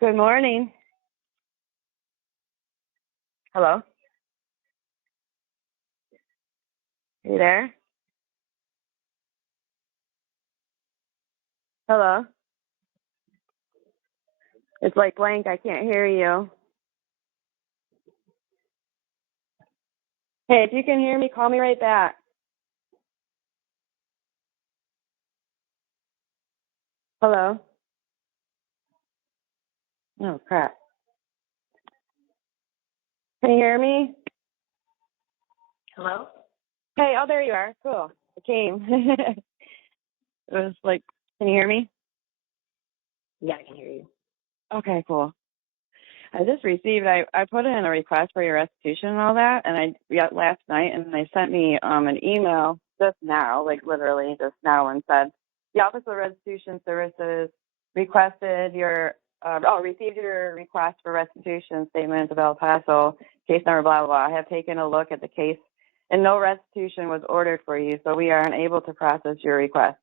Good morning. Hello? You there? Hello? It's like blank. I can't hear you. Hey, if you can hear me, call me right back. Hello? Oh, crap. Can you hear me? Hello? Hey, oh, there you are. Cool. It came. It was like, can you hear me? Yeah, I can hear you. Okay, cool. I just received, I put in a request for your restitution and all that, and I got last night, and they sent me an email just now, like literally just now, and said, the Office of Restitution Services requested received your request for restitution statement of El Paso, case number blah, blah, blah. I have taken a look at the case, and no restitution was ordered for you, so we are unable to process your request.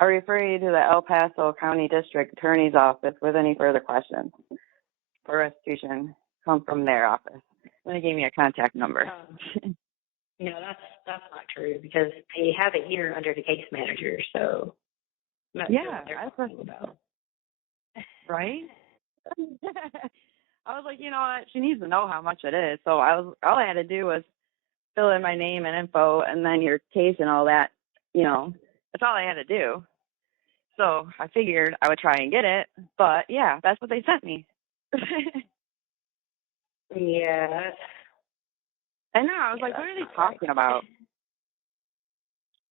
I refer you to the El Paso County District Attorney's Office with any further questions for restitution. Come from their office. And they gave me a contact number. No, that's not true because they have it here under the case manager. So I'm not sure what they're talking about. Right? I was like, you know what? She needs to know how much it is. So all I had to do was fill in my name and info, and then your case and all that. You know, that's all I had to do. So I figured I would try and get it, but yeah, that's what they sent me. Yeah. I know. I was like, what are they talking about?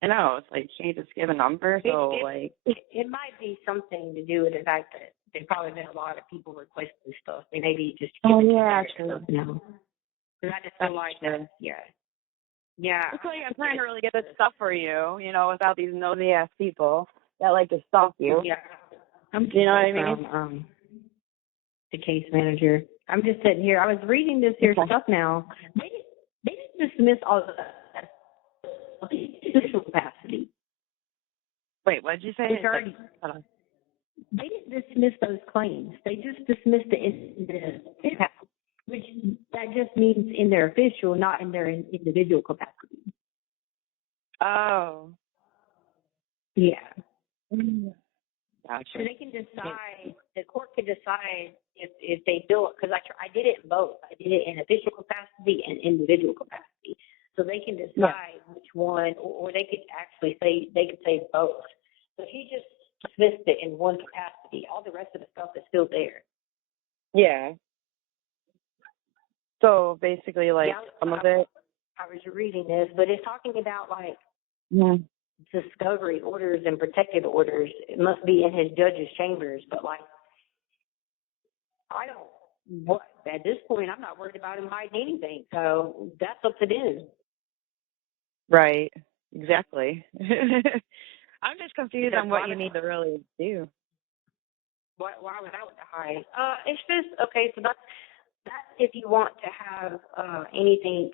I know. It's like, can you just give a number? It might be something to do with the fact that there's probably been a lot of people requesting stuff. I mean, maybe just true. No. Because I just feel like that. Yeah. Yeah. It's like I'm trying to really get this stuff for you, you know, without these nosy ass people that like to stalk you. Yeah. You know what I mean? From, the case manager. I'm just sitting here. I was reading this here stuff now. They didn't dismiss all of the official capacity. Wait, what did you say? They didn't dismiss those claims. They just dismissed the capacity, which that just means in their official, not in their individual capacity. Oh. Yeah. Gotcha. So they can decide, the court can decide if they feel, because I did it in both. I did it in official capacity and individual capacity. So they can decide which one, or they could actually say, they could say both. So if you just dismissed it in one capacity, all the rest of the stuff is still there. Yeah. So basically, like, some of it. I was reading this, but it's talking about, like, discovery orders and protective orders. It must be in his judge's chambers, but, like, at this point, I'm not worried about him hiding anything, so that's up to them. Right. Exactly. I'm just confused on what you need to really do. Why would I want to hide? It's just, okay, so that's if you want to have anything.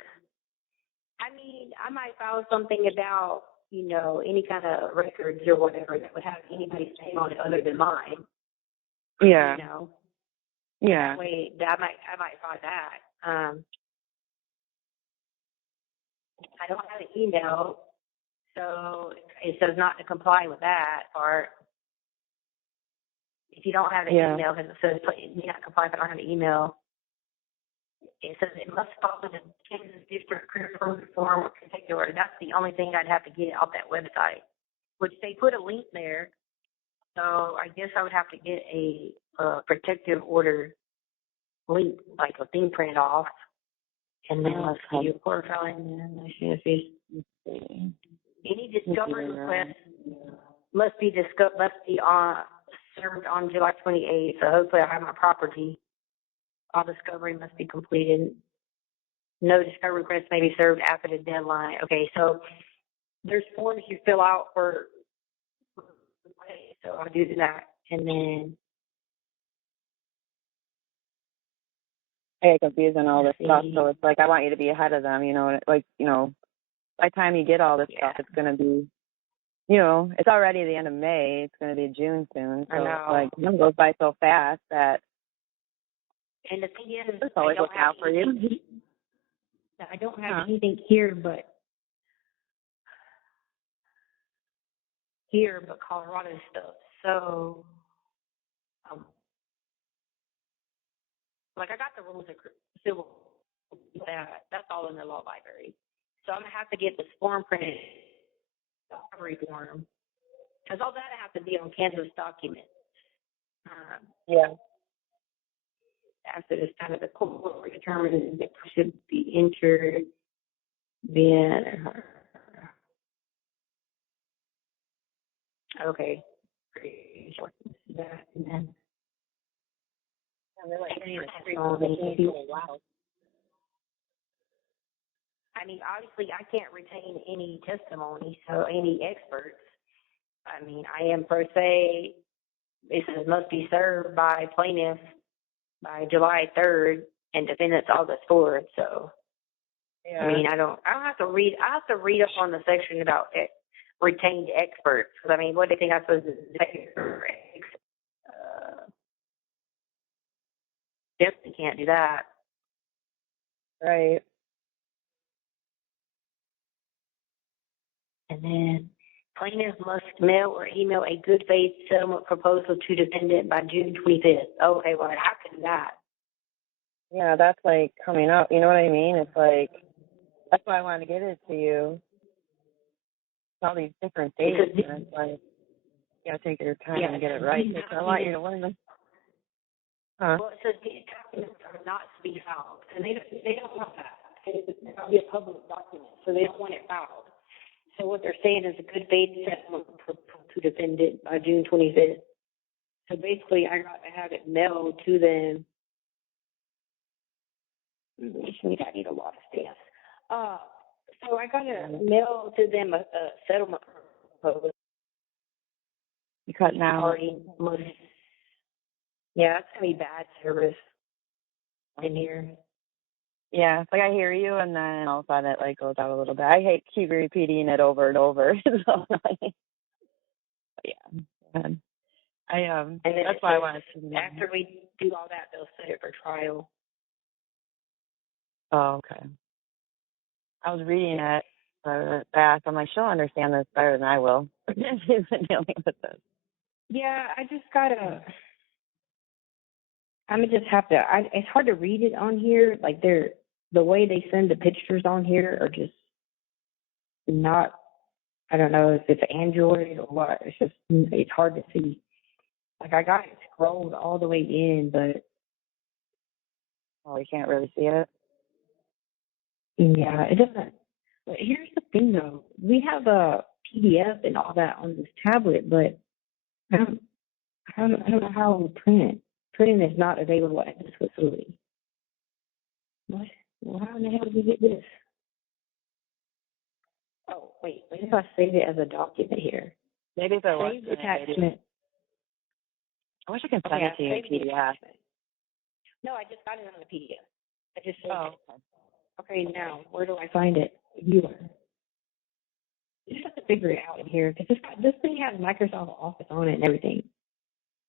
I mean, I might file something about, you know, any kind of records or whatever that would have anybody's name on it other than mine. Yeah. You know? Yeah. That way, I might file that. I don't have an email, so it says not to comply with that part. If you don't have an email, because it says you not comply if I don't have an email. It says it must follow the Kansas District Criminal Reform Protective Order. That's the only thing I'd have to get off that website, which they put a link there. So I guess I would have to get a protective order link, like a thing printed off. And then let's see, court filing. Any discovery request must be served on July 28th. So hopefully I have my property. All discovery must be completed. No discovery request may be served after the deadline. Okay, so there's forms you fill out for. So I'll do that, and then. I get confused on all this stuff, so it's like I want you to be ahead of them, you know, like, you know, by the time you get all this stuff, it's going to be, you know, it's already the end of May, it's going to be June soon, so it's like, it goes by so fast that And the thing is, It's always looking out for you. I don't have anything here but Colorado stuff. So, like I got the rules of civil. That's all in the law library. So I'm gonna have to get this form printed, recovery form, because all that has to be on Kansas documents. Yeah. After this time of the court determined that should be injured, then okay, great. That and then. Wow. I mean, obviously, I can't retain any testimony, so any experts. I mean, I am per se. It says must be served by plaintiff by July 3rd and defendants August 4th. So, yeah. I mean, I don't have to read. I have to read up on the section about retained experts. Because I mean, what do you think I'm supposed to say? Definitely can't do that. Right. And then plaintiff must mail or email a good faith settlement proposal to defendant by June 25th. Okay, well, I have to do that. Yeah, that's like coming up. You know what I mean? It's like, that's why I wanted to get it to you. All these different dates. And it's like, you gotta take your time and get it right. I want you to learn this. Well, it says these documents are not to be filed. And they don't want that. It's not be a public document, so they don't want it filed. So what they're saying is a good faith settlement to defendant by June 25th. So basically, I got to have it mailed to them. I need a lot of stamps. So I got to mail to them a settlement proposal. You cutting out? Yeah, it's going to be bad service in here. Yeah, it's like I hear you, and then all of a sudden it like goes out a little bit. I hate keep repeating it over and over. So, yeah. And that's why I wanted to. After we do all that, they'll set it for trial. Oh, okay. I was reading it fast. I'm like, she'll understand this better than I will. She's been dealing with this. Yeah, I just gotta. I'm gonna just have to. It's hard to read it on here. Like the way they send the pictures on here are just not. I don't know if it's Android or what. It's hard to see. Like I got it scrolled all the way in, but you can't really see it. Yeah, it doesn't. But here's the thing, though. We have a PDF and all that on this tablet, but I don't know how we print it. Printing is not available at this facility. What? Well, how in the hell did we get this? Oh, wait. What if I save it as a document here? Maybe if I save attachment. I wish I could send it to you in PDF. No, I just got it on the PDF. I just saved it. Okay. Okay, now, where do I find it? Viewer. You just have to figure it out in here, because this thing has Microsoft Office on it and everything.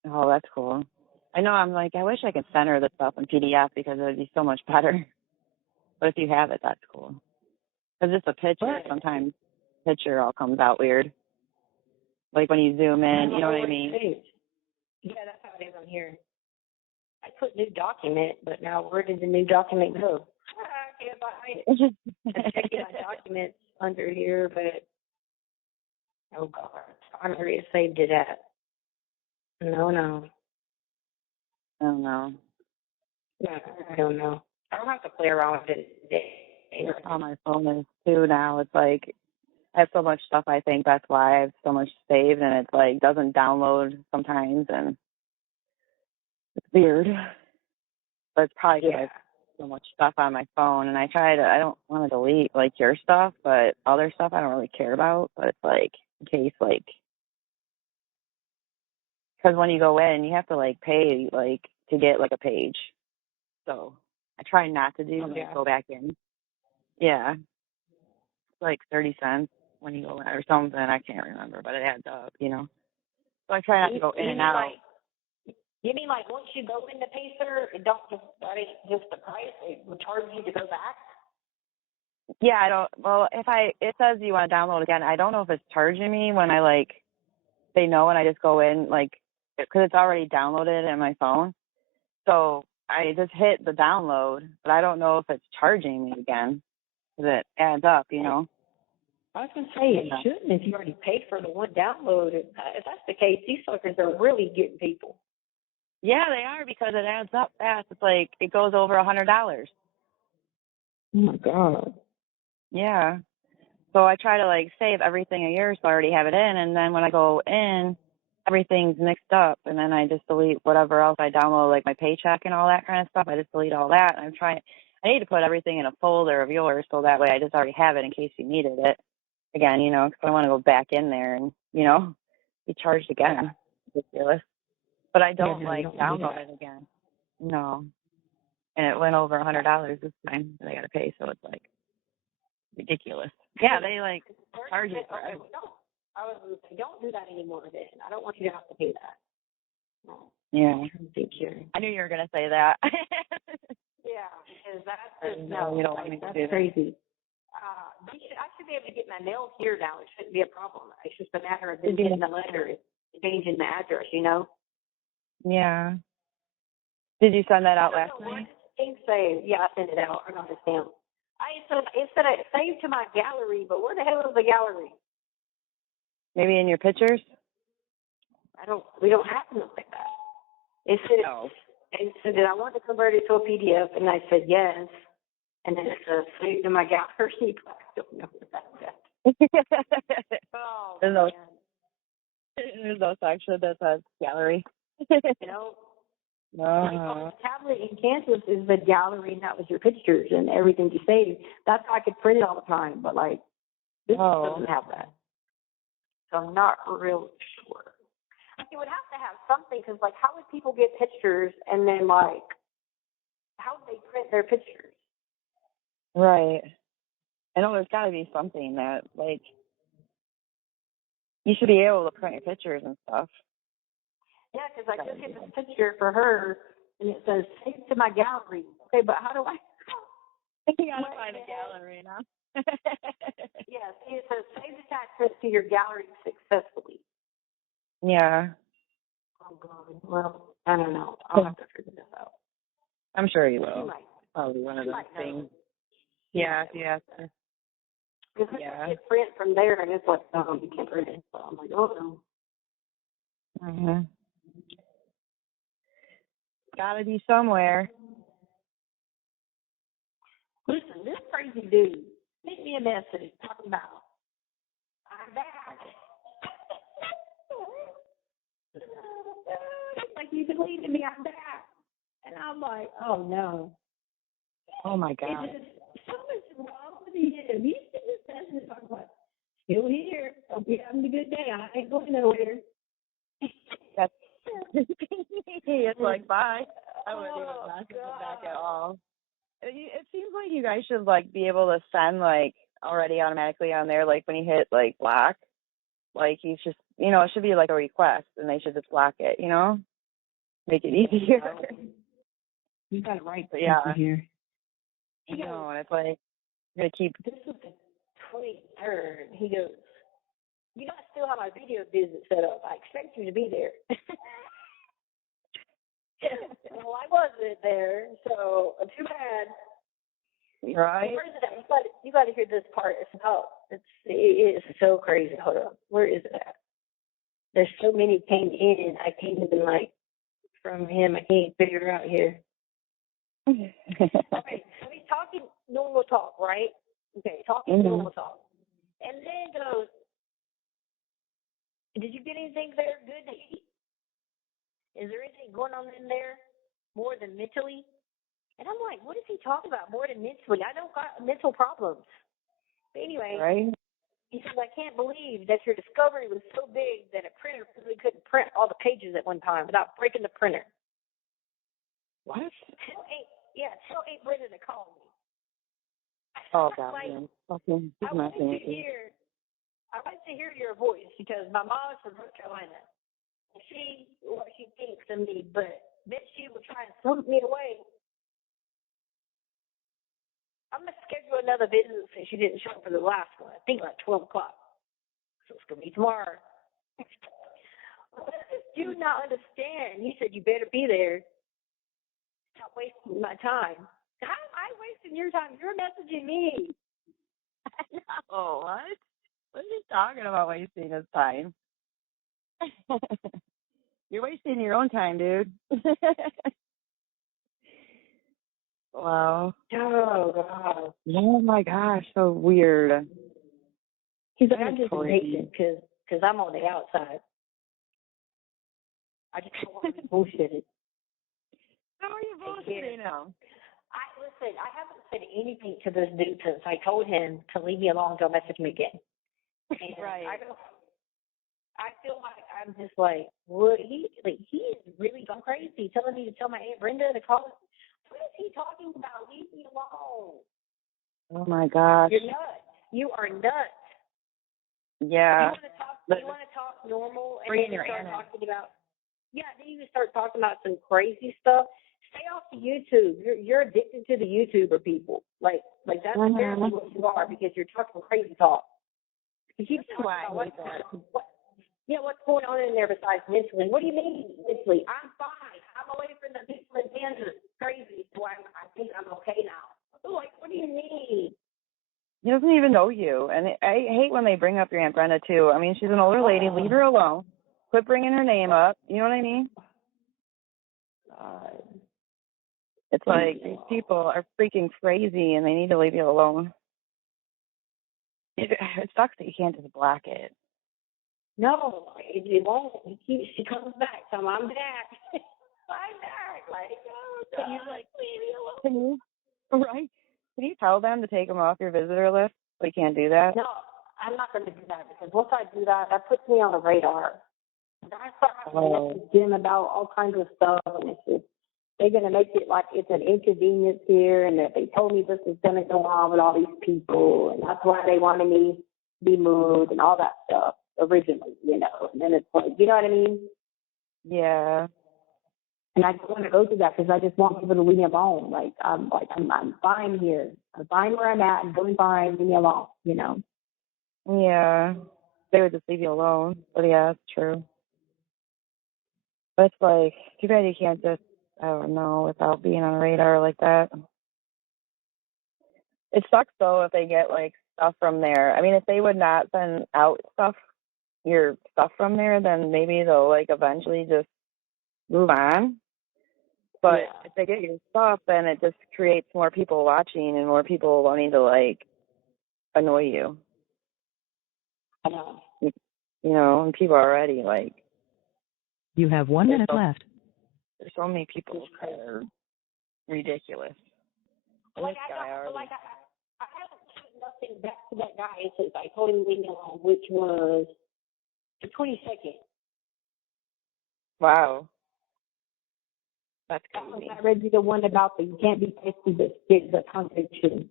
Oh, that's cool. I know, I'm like, I wish I could send her the stuff in PDF because it would be so much better. But if you have it, that's cool. Because it's a picture. Sometimes picture all comes out weird. Like when you zoom in, you know what I mean? Yeah, that's how it is on here. I put new document, but now where did the new document go? I can't find it. I'm checking my documents under here, but oh god, I don't know where it saved it at. No. Oh no. No, I don't know. I'll have to play around with it today. On my phone is too now. It's like I have so much stuff. I think that's why I have so much saved, and it's like doesn't download sometimes, and it's weird. But it's probably because I have so much stuff on my phone, and I don't want to delete like your stuff, but other stuff I don't really care about. But it's like in case like because when you go in, you have to like pay like to get like a page. So I try not to go back in. Yeah, it's like 30 cents when you go in or something. I can't remember, but it adds up, you know. So I try not to go in and out. You mean like once you go into Pacer, it don't just that ain't just the price? It would charge you to go back? Yeah, I don't. Well, it says you want to download again. I don't know if it's charging me when I like say no and I just go in like because it's already downloaded in my phone. So I just hit the download, but I don't know if it's charging me again because it adds up, you know. I was going to say it shouldn't if you already paid for the one download. If that's the case, these suckers are really getting people. Yeah, they are because it adds up fast. It's like it goes over $100. Oh my God. Yeah. So I try to like save everything a year so I already have it in, and then when I go in, everything's mixed up, and then I just delete whatever else I download, like my paycheck and all that kind of stuff. I just delete all that. And I need to put everything in a folder of yours so that way I just already have it in case you needed it again, you know, because I don't want to go back in there and, you know, be charged again. Ridiculous. But I don't download it again. No. And it went over $100 this time that I got to pay, so it's like ridiculous. Yeah, they like charge you for everything. I was going to say, don't do that anymore then. I don't want you to have to pay that. No. Yeah. I'm trying to think here. I knew you were going to say that. Yeah, because that's just, no, you don't want me to do that. Crazy. I should be able to get my mail here now. It shouldn't be a problem. It's just a matter of them getting the letter and changing the address, you know? Yeah. Did you send that out last night? Yeah, I sent it out. I got the stamp. It said it saved to my gallery, but where the hell is the gallery? Maybe in your pictures? We don't have them like that. It said that I wanted to convert it to a PDF, and I said yes. And then it says saved to my gallery, but I don't know what that's at. Oh, there's no section that says gallery. You know? No. Like, the tablet in Kansas is the gallery, and that was your pictures and everything you saved. That's how I could print it all the time, but like this doesn't have that. So I'm not real sure. You would have to have something because, like, how would people get pictures and then like how would they print their pictures? Right. I know there's got to be something that like you should be able to print your pictures and stuff. Yeah, because I just get this picture for her, and it says save to my gallery. Okay, but how do I? You gotta find a gallery now. Yeah, see, it says save attachment to your gallery successfully. Yeah. Oh God. Well, I don't know. I'll have to figure this out. I'm sure you will. Probably one of those things. Yeah, yeah. Because I get print from there, and it's like, no, you can't print it. So I'm like, oh no. Mhm. Gotta be somewhere. Listen, this crazy dude sent me a message talking about, I'm back. Like, you believe in me, I'm back. And I'm like, oh no. Oh my God. Something's wrong with him. He's sitting this message talking about, still here. Hope you're having a good day. I ain't going nowhere. That's it's like, bye. I wouldn't even message him back at all. It seems like you guys should like be able to send like already automatically on there, like when you hit like block, like you just, you know, it should be like a request and they should just block it, you know, make it easier. You got it right, but yeah. Here. You know, and it's like you're gonna keep. This was the 23rd. He goes, you know, I still have my video business set up. I expect you to be there. Well, I wasn't there, so too bad. Right. Where is it at? You got to hear this part. It's so crazy. Hold on. Where is it at? There's so many came in. I can't even like from him. I can't figure it out here. Okay, so he's talking normal talk, right? Okay, talking normal talk, and then goes, "Did you get anything there good to eat? Is there anything going on in there more than mentally?" And I'm like, what is he talking about more than mentally? I don't got mental problems. But anyway, right? He says, I can't believe that your discovery was so big that a printer really couldn't print all the pages at one time without breaking the printer. What? Still ain't ready to call me. Oh, God, man. Okay. I like to hear your voice because my mom's from North Carolina. see what she thinks of me, but then she will try and slip me away. I'm going to schedule another visit since she didn't show up for the last one. I think like 12 o'clock. So it's going to be tomorrow. I just do not understand. He said, you better be there. Stop wasting my time. How am I wasting your time? You're messaging me. Oh, what? What are you talking about wasting his time? You're wasting your own time, dude. Wow. Oh, God. Oh, my gosh. So weird. He's like, I'm just impatient because I'm on the outside. I just don't want to be bullshitted. How are you bullshitting him? Listen, I haven't said anything to this dude since I told him to leave me alone. Don't message me again. And Right. I feel like I'm just like, what? He is really gone crazy, telling me to tell my Aunt Brenda to call. What is he talking about? Leave me alone. Oh, my gosh. You're nuts. You are nuts. Yeah. You want to talk normal and then you start talking about, then you start talking about some crazy stuff. Stay off the YouTube. You're addicted to the YouTuber people. Like that's apparently what you are because you're talking crazy talk. You keep talking about what's going on in there besides mentally. What do you mean mentally? I'm fine. I'm away from the people in Kansas. Crazy. So I think I'm okay now. Like, what do you mean? He doesn't even know you. And I hate when they bring up your Aunt Brenda, too. I mean, she's an older lady. Leave her alone. Quit bringing her name up. You know what I mean? It's like these people are freaking crazy, and they need to leave you alone. It sucks that you can't just block it. No, it won't. She comes back. So I'm back. I'm back. Like, oh, God. You're like, leave me alone. Right? Can you tell them to take them off your visitor list? We can't do that. No, I'm not going to do that because once I do that, that puts me on the radar. And I start having to them about all kinds of stuff, and it's just, they're going to make it like it's an inconvenience here, and that they told me this is going to go on with all these people, and that's why they wanted me to be moved and all that stuff originally, And then it's like, you know what I mean? Yeah. And I don't want to go through that because I just want people to leave me alone. I'm fine here. I'm fine where I'm at. I'm doing fine. Leave me alone, Yeah. They would just leave you alone. But yeah, it's true. But it's like, too bad you can't just, I don't know, without being on radar like that. It sucks, though, if they get, like, stuff from there. I mean, if they would not send out your stuff from there, then maybe they'll, like, eventually just move on. But if they get your stuff, then it just creates more people watching and more people wanting to, like, annoy you. I know. And people are already, like... You have 1 minute left. There's so many people that are ridiculous. I haven't said nothing back to that guy since I told him to leave me alone, which was the 22nd. Wow. That's crazy. I read you the one about you can't be tasty but stick the contradiction.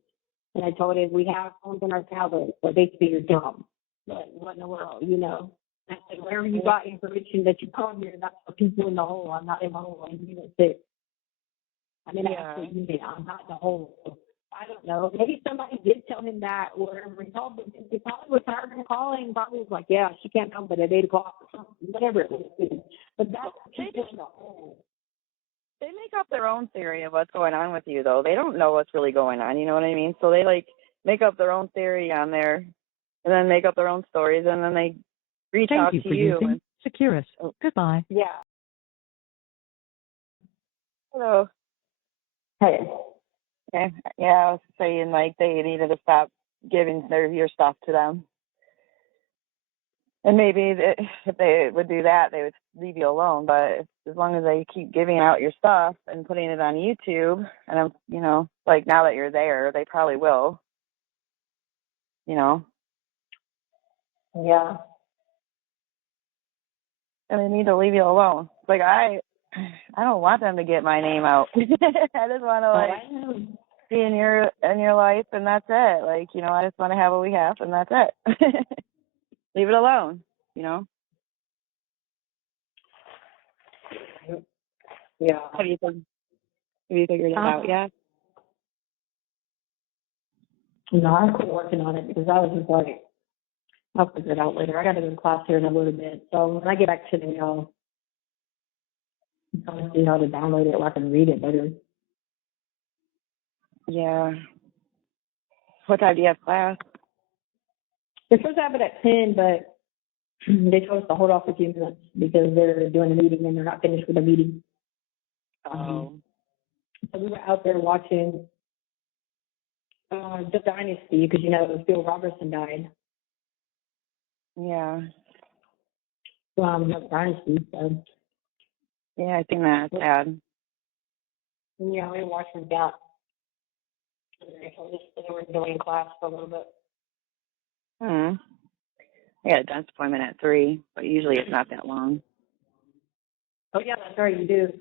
And I told him we have phones in our tablets, so basically you're dumb. But what in the world, I said, wherever you got information that you called here, that's for people in the hole. I'm not in the hole. I'm sick. I'm not in the hole. So I don't know. Maybe somebody did tell him that or whatever. He probably was tired of calling. Probably was like, yeah, she can't come but at 8 o'clock or something, whatever it was. But that's people in the hole. They make up their own theory of what's going on with you, though. They don't know what's really going on, you know what I mean? So they, like, make up their own theory on there and then make up their own stories, and then they reach out to you. Thank you for using Securus. Goodbye. Yeah. Hello. Hey. Okay. Yeah, I was saying, like, they needed to stop giving your stuff to them. And maybe if they would do that, they would leave you alone. But as long as they keep giving out your stuff and putting it on YouTube, and like now that you're there, they probably will. Yeah. And they need to leave you alone. Like I don't want them to get my name out. I just want to be in your life, and that's it. Like I just want to have what we have, and that's it. Leave it alone. Yeah. Have you figured it out yet? No, I quit working on it because I was just like, I'll figure it out later. I got to go to class here in a little bit. So when I get back to the, I'm trying to see how to download it where I can read it better. Yeah. What time do you have class? They're supposed to have it at 10, but they told us to hold off a few minutes because they're doing a meeting and they're not finished with the meeting. Oh. So we were out there watching the Dynasty because, Phil Robertson died. Yeah. The Dynasty, so. Yeah, I think that's sad. Yeah, we were watching that. They were doing class for a little bit. I got a dentist appointment at 3, but usually it's not that long. Oh, yeah, that's right, you do.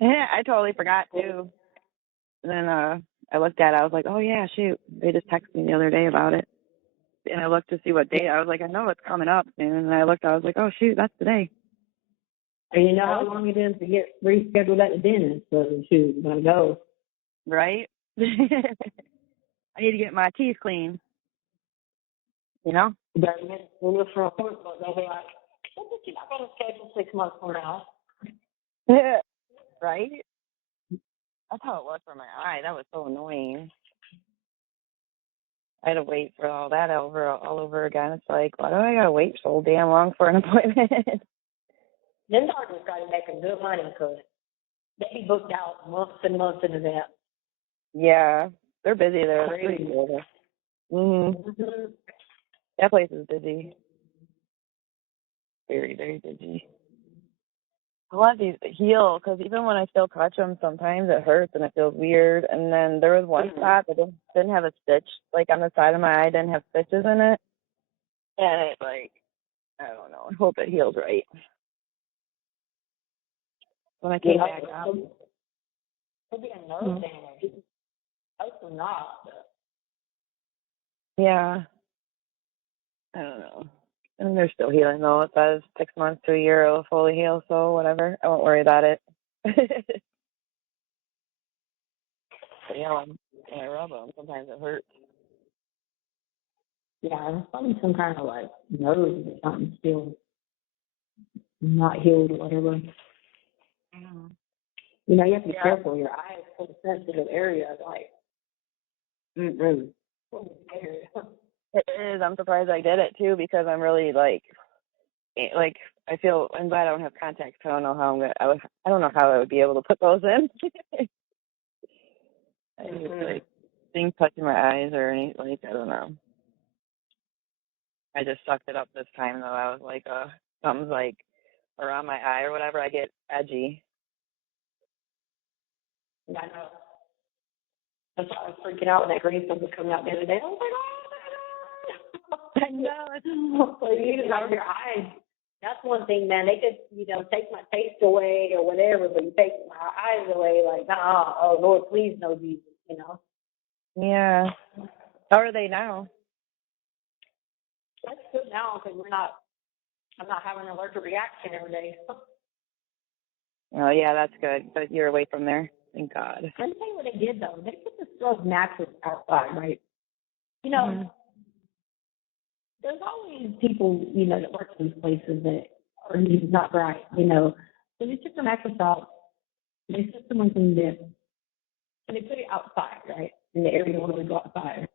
Yeah, I totally forgot, too. And then I looked at it. I was like, oh, yeah, shoot. They just texted me the other day about it. And I looked to see what date. I was like, I know it's coming up soon. And I looked, I was like, oh, shoot, that's today. And you know how long it is to get rescheduled at the dentist, so shoot, you gotta go. Right? I need to get my teeth clean. You know? You better look for an appointment. They'll be like, well, you're not going to schedule 6 months from now. Right? That's how it was for my eye. That was so annoying. I had to wait for all that all over again. It's like, why do I gotta wait so damn long for an appointment? Them doctors got to make a good money because they be booked out months and months in advance. Yeah, they're busy there. Mhm. Mm-hmm. That place is busy. Very, very busy. I want these to heal because even when I still touch them, sometimes it hurts and it feels weird. And then there was one spot that didn't have a stitch, like on the side of my eye, didn't have stitches in it. And it's like, I don't know. I hope it heals right. When I came back out. Could be a nerve damage. Hopefully not. Yeah. I don't know. And they're still healing though. It says 6 months to a year it'll fully heal, so whatever. I won't worry about it. But yeah, when I rub them, sometimes it hurts. Yeah, it's probably some kind of like nerve or something still not healed or whatever. Mm-hmm. You have to be careful. Your eye is such a sensitive area. Like, It is. I'm surprised I did it too because I'm really like I feel. I'm glad I don't have contacts. I don't know how I don't know how I would be able to put those in. I just like things touching my eyes or anything. Like I don't know. I just sucked it up this time though. I was like, something's like around my eye or whatever. I get edgy. yeah, I know. That's why I was freaking out when that green stuff was coming out the other day. I was like, oh my God. I know. So you just out of your eyes. That's one thing, man. They could, take my taste away or whatever, but you take my eyes away, like, nah, oh Lord, please no Jesus, Yeah. How are they now? That's good now because I'm not having an allergic reaction every day. Oh yeah, that's good. But you're away from there. Thank God. Let me tell you what they did though. They put this girl's mattress outside, right? There's always people, that work in these places that are not right, So they took the mattress out, they set someone in there, and they put it outside, right? In the area where we go outside.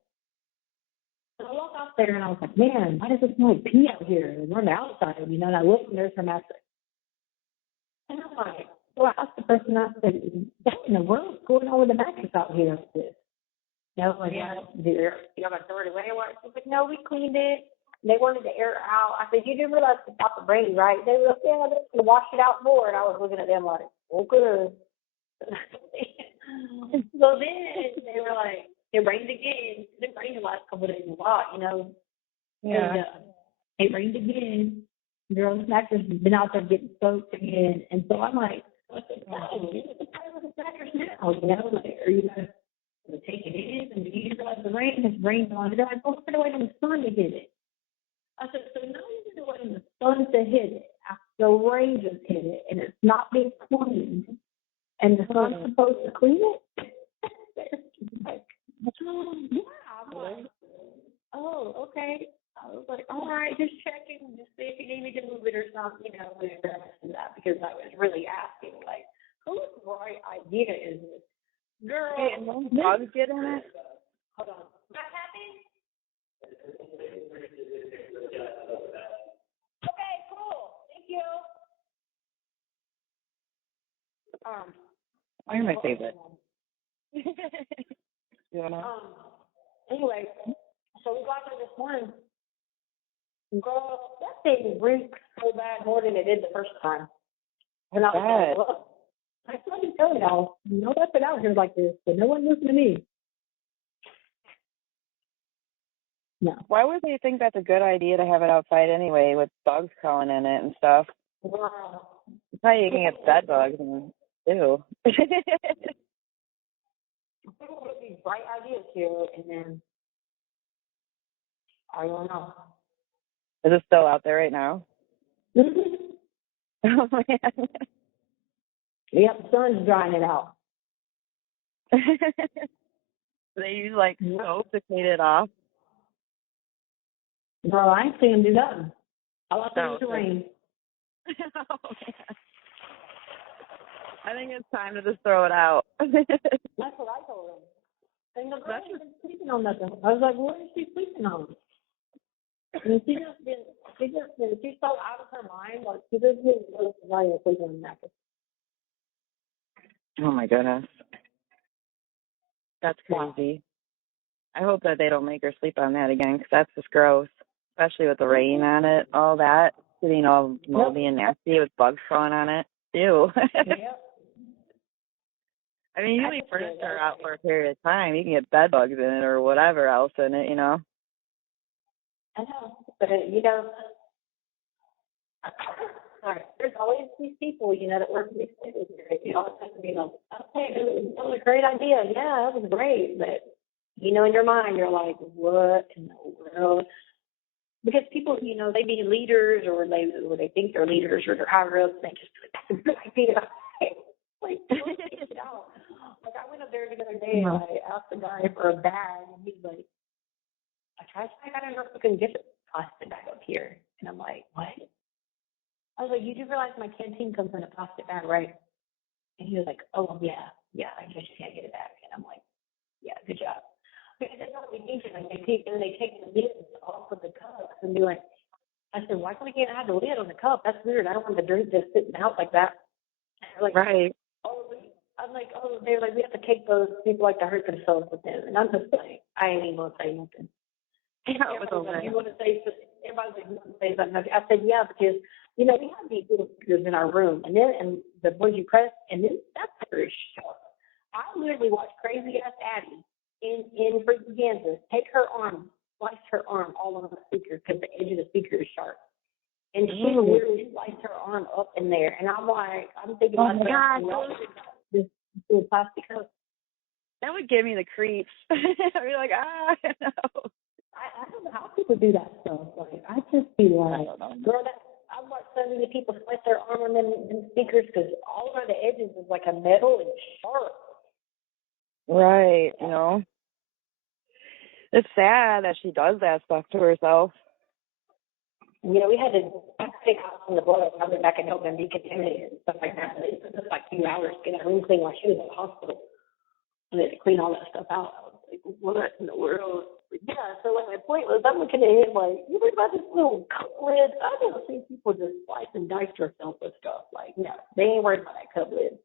So I walked out there and I was like, man, why does it smell like pee out here? And we're on the outside, and I looked and there's her mattress. And I'm like, so I asked the person, I said, what in the world is going on with the mattress out here? Y'all going to throw it away? She's like, no, we cleaned it. They wanted to air it out. I said, you do realize it's about to rain, right? They were like, yeah, they're going to wash it out more. And I was looking at them like, okay. So then they were like, it rained again. It rained the last couple of days a lot, Yeah. And it rained again. Girl's mattress has been out there getting soaked again. And so I'm like, what's the problem? What's the problem with the mattress now? Like, are you guys going to take it in? And do you realize the rain has rained on it? They're like, well, we're going to wait on the sun to hit it. I said, so now you're going to wait on the sun to hit it after the rain just hit it, and it's not being cleaned. And the son's supposed to clean it? Like, yeah. I'm like, oh, okay. I was like, all right, just checking to see if you need me to move it or something, and that, because I was really asking, like, whose right idea is this? Girl, Hey, and when dogs get in it? hold on. Not happy? Okay, cool. Thank you. You're my favorite. You wanna? Anyway, so we got there this morning. Girl, that thing reeked so bad more than it did the first time. And I was like, look, I tried to tell y'all, no nothing out here like this, but no one listen to me. No. Why would they think that's a good idea to have it outside anyway, with dogs crawling in it and stuff? Wow. It's how you can get bed bugs and ew. People put these bright ideas here, and then I don't know. Is it still out there right now? Oh man. Yep, the sun's drying it out. They use like soap to clean it off. No, I ain't seen them do nothing. I want them No, to rain. Oh, man. I think it's time to just throw it out. That's what I told them. And the girl ain't been sleeping on nothing. I was like, what is she sleeping on? And she's so out of her mind, like she doesn't even know why you're sleeping on the mattress. Oh my goodness. That's crazy. I hope that they don't make her sleep on that again, because that's just gross, especially with the rain on it, all that, getting all moldy and nasty with bugs crawling on it. Ew. Yep. I mean, you leave furniture out for a period of time, you can get bed bugs in it or whatever else in it, you know. I know, but sorry, there's always these people, that work in these places here. Okay, that was a great idea. Yeah, that was great, but in your mind, you're like, what in the world? Because people, they be leaders, or they think they're leaders, or they're higher ups. They just that's a good idea. Like, it out. Like I went up there the other day and I asked the guy for a bag, and he's like, a trash bag? I don't know if we can get a plastic bag up here. And I'm like, what? I was like, you do realize my canteen comes in a plastic bag, right? And he was like, oh, yeah, I guess you can't get it back. And I'm like, yeah, good job. Because that's not what we think. Like, they take the lids off of the cups and be like, I said, why can't we have the lid on the cup? That's weird. I don't want the drink just sitting out like that. And they're like, right. Oh, I'm like, they're like, we have to take those. People like to hurt themselves with them. And I'm just like, I ain't even going to say nothing. Everybody's like, you want to say something? Everybody's like, you want to say something? I said, yeah, because, we have these little speakers in our room. And the ones you press, and then that's very sharp. I literally watched crazy-ass Addie in freaking Kansas take her arm, slice her arm all on the speaker because the edge of the speaker is sharp. And she literally sliced her arm up in there. And I'm like, I'm thinking, oh my God, this plastic cup. That would give me the creeps. I'd be like, no. I don't know how people do that stuff. Like, I just be like, girl, I've watched so many people slice their arm on them speakers because all around the edges is like a metal and sharp. Right, It's sad that she does that stuff to herself. We had to take out from the blood. I went back and helped them decontaminate and stuff like that. It took us like 2 hours to get that room clean while she was in the hospital. And they had to clean all that stuff out. I was like, what in the world? Yeah, so like my point was, I'm looking at him like, you look about this little cup lid. I don't see people just slice and dice yourself with stuff. Like, no, they ain't worried about that cup lid,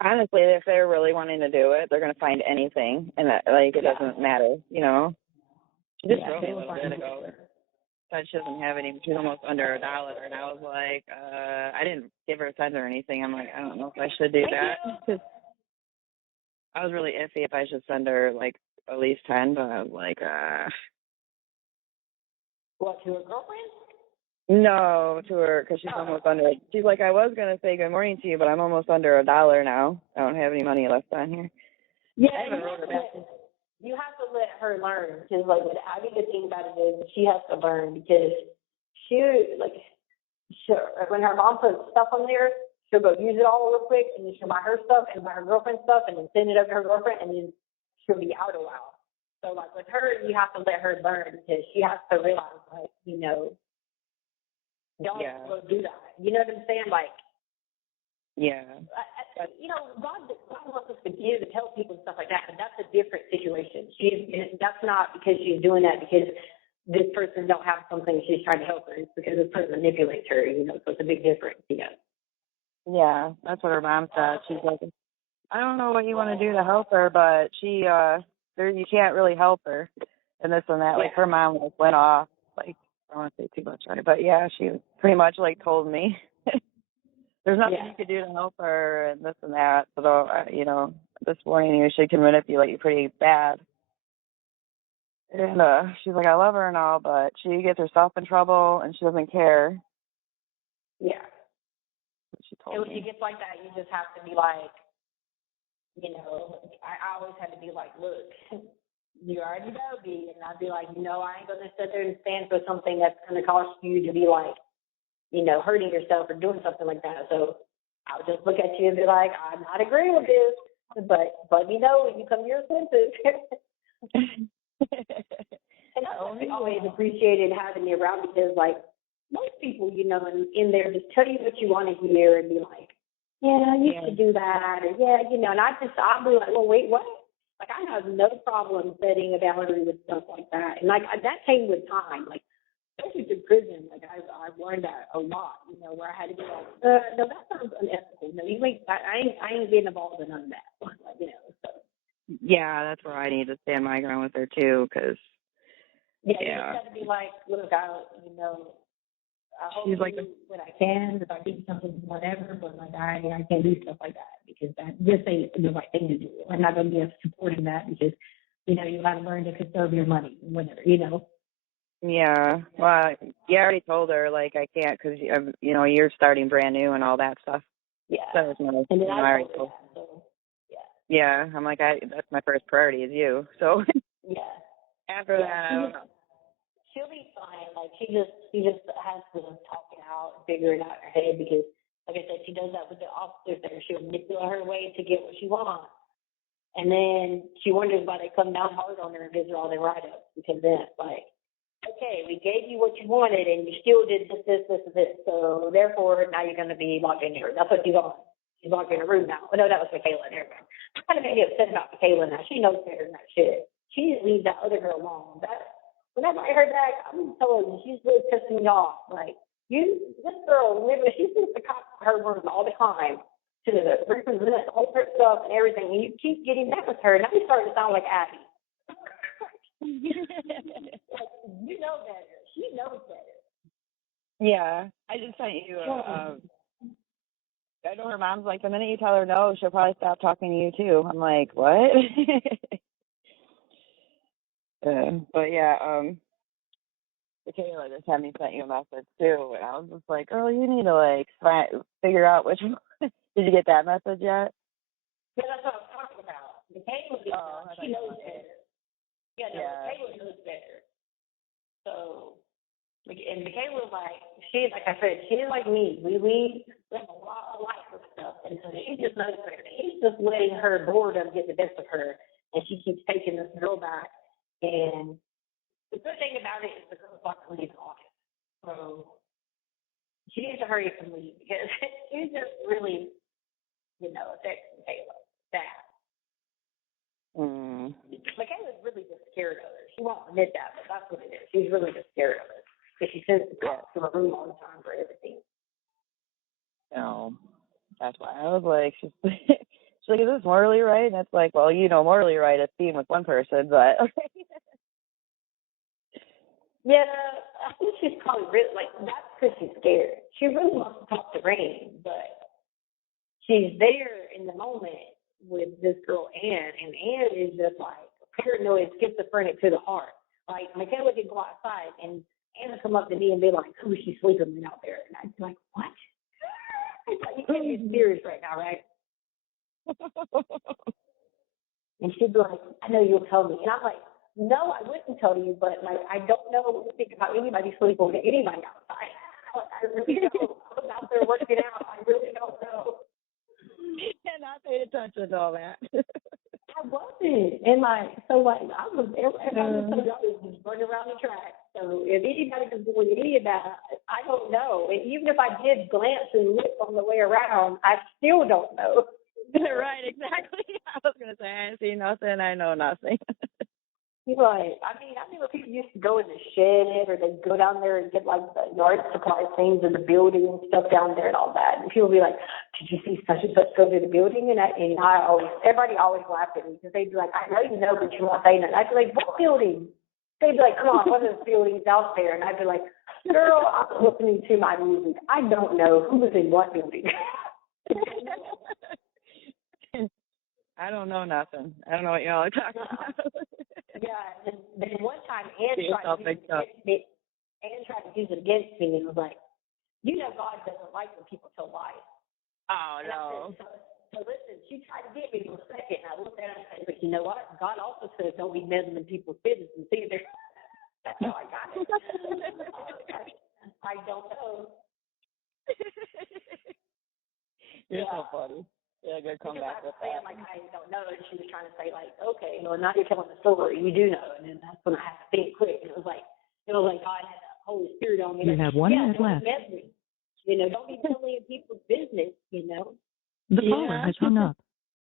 Honestly, if they're really wanting to do it, they're going to find anything. And that, it doesn't matter, She just wrote me a little bit ago. Said she doesn't have any. She's almost under $1. And I was like, I didn't give her a cent or anything. I'm like, I don't know if I should do that. I was really iffy if I should send her, at least 10, but I was like, What, to her girlfriend? No, to her, because she's almost under. She's like, I was going to say good morning to you, but I'm almost under $1 now. I don't have any money left on here. Yeah, I haven't wrote her back. You have to let her learn, because, I think the thing about it is she has to learn, because when her mom puts stuff on there, she'll go use it all real quick, and then she'll buy her stuff and buy her girlfriend's stuff, and then send it over to her girlfriend, and then she'll be out a while. So, like, with her, you have to let her learn, because she has to realize, like, you know, don't go do that. You know what I'm saying? Like, Yeah. you know, God wants us to give and help people and stuff like that, but that's a different situation. That's not because she's doing that because this person don't have something she's trying to help her. It's because this person manipulates her, you know, so it's a big difference, you know. Yeah, that's what her mom said. She's like, I don't know what you want to do to help her, but you can't really help her and this and that. Like, her mom like went off, like, I don't want to say too much on it, but yeah, she pretty much like told me there's nothing you could do to help her and this and that. So, you know, this morning she can manipulate you pretty bad. And she's like, I love her and all, but she gets herself in trouble and she doesn't care. Yeah. She told and when me. she gets like that, you just have to be like, you know, I always had to be like, look, you already know me. And I'd be like, you know, I ain't going to sit there and stand for something that's going to cost you to be like, you know, hurting yourself or doing something like that. So I'll just look at you and be like, I'm not agreeing with this, but let me know when you come to your senses. And I always appreciated having you around because, like, most people, you know, in there just tell you what you want to hear and be like, yeah, you should do that, or yeah, you know, and I'll be like, well, wait, what? Like, I have no problem setting a boundary with stuff like that. And, like, that came with time. Like, especially through prison, like, I've learned that a lot, you know, where I had to be like, no, that sounds unethical. No, you ain't, I ain't getting involved in none of that. Like, you know, so. Yeah, that's where I need to stand my ground with her, too, because, you just have to be like, look, you know, I hope she's like, what I can, if I do something, whatever, but like I can't do stuff like that because that just ain't the right thing to do. I'm not going to be supporting that because, you know, you got to learn to conserve your money, whatever, you know. Yeah, well, you already told her, like, I can't because, you know, you're starting brand new and all that stuff. Yeah. So it's nice. And then I already told her that, so, yeah. Yeah, I'm like, that's my first priority is you. So yeah. After that, I don't know. She'll be fine. Like, she just has to talk it out and figure it out in her head because, like I said, she does that with the officers there. She'll manipulate her way to get what she wants. And then she wonders why they come down hard on her and gives her all their write-ups because then it's like, okay, we gave you what you wanted and you still did this, and this. So, therefore, now you're going to be locked in here. That's what she's on. She's locked in a room now. Oh, no, that was Michaela. Never mind. I'm kind of maybe upset about Michaela now. She knows better than that shit. She didn't leave that other girl alone. Whenever I heard that, I'm telling you, she's really pissing me off. Like, this girl, she sends the cops to her room all the time to represent all her stuff and everything. And you keep getting back with her. Now you're starting to sound like Abby. Like, you know better. She knows better. Yeah, I just sent you. I know her mom's like, the minute you tell her no, she'll probably stop talking to you too. I'm like, what? But yeah, Kayla just had me sent you a message too, and I was just like, girl, you need to like figure out which one. Did you get that message yet? Yeah, that's what I'm talking about. Michaela, she knows better. Michaela knows better. So, and Michaela's like, like I said, she's like me. We have a lot of life and stuff, and so she just knows better. She's just letting her boredom get the best of her, and she keeps taking this girl back. And the good thing about it is the girl's not going to leave in August. So she needs to hurry up and leave because she's just really, you know, affecting Michaela bad. Michaela's really just scared of her. She won't admit that, but that's what it is. She's really just scared of her because she sends the cops to her room all the time for everything. No, that's why I was like, she's like, is this morally right? And it's like, well, you know, morally right, it's being with one person, but okay. Yeah, I think she's probably really, like, that's because she's scared. She really wants to talk to Rain, but she's there in the moment with this girl, Ann, and Ann is just, like, paranoid, schizophrenic to the heart. Like, Michaela could go outside, and Ann would come up to me and be like, who is she sleeping with out there? And I'd be like, what? Like, you can't be serious right now, right? And she'd be like, I know you'll tell me. And I'm like, no, I wouldn't tell you, but like I don't know what you think about anybody sleeping with anybody outside. I really don't about there working out. I really don't know. And I paid attention to all that. I wasn't. And I was just running around the track. So if anybody was doing any of that, I don't know. And even if I did glance and look on the way around, I still don't know. Right, exactly. I was going to say, I ain't seen nothing. I know nothing. Right. I remember people used to go in the shed or they'd go down there and get like the yard supply things in the building and stuff down there and all that. And people would be like, did you see such and such go to the building? And everybody always laughed at me because they'd be like, I know you know, but you won't say nothing. I'd be like, what building? They'd be like, come on, what are the buildings out there? And I'd be like, girl, I'm listening to my music. I don't know who was in what building. I don't know nothing. I don't know what y'all are talking about. Yeah, and then one time Ann tried to use it against me and was like, you know God doesn't like when people tell lies. Oh, no. Said, so listen, she tried to get me for a second, and I looked at her and said, but you know what? God also says don't be meddling in people's business either. That's how I got it. I don't know. You're so funny. Yeah, good comeback with that. Like, I don't know. And she was trying to say, like, okay, well, now you're telling the story. You do know. And then that's when I had to think quick. And it was like God had the Holy Spirit on me. You have 1 minute left. You know, don't be meddling in people's business, you know. The caller has hung up.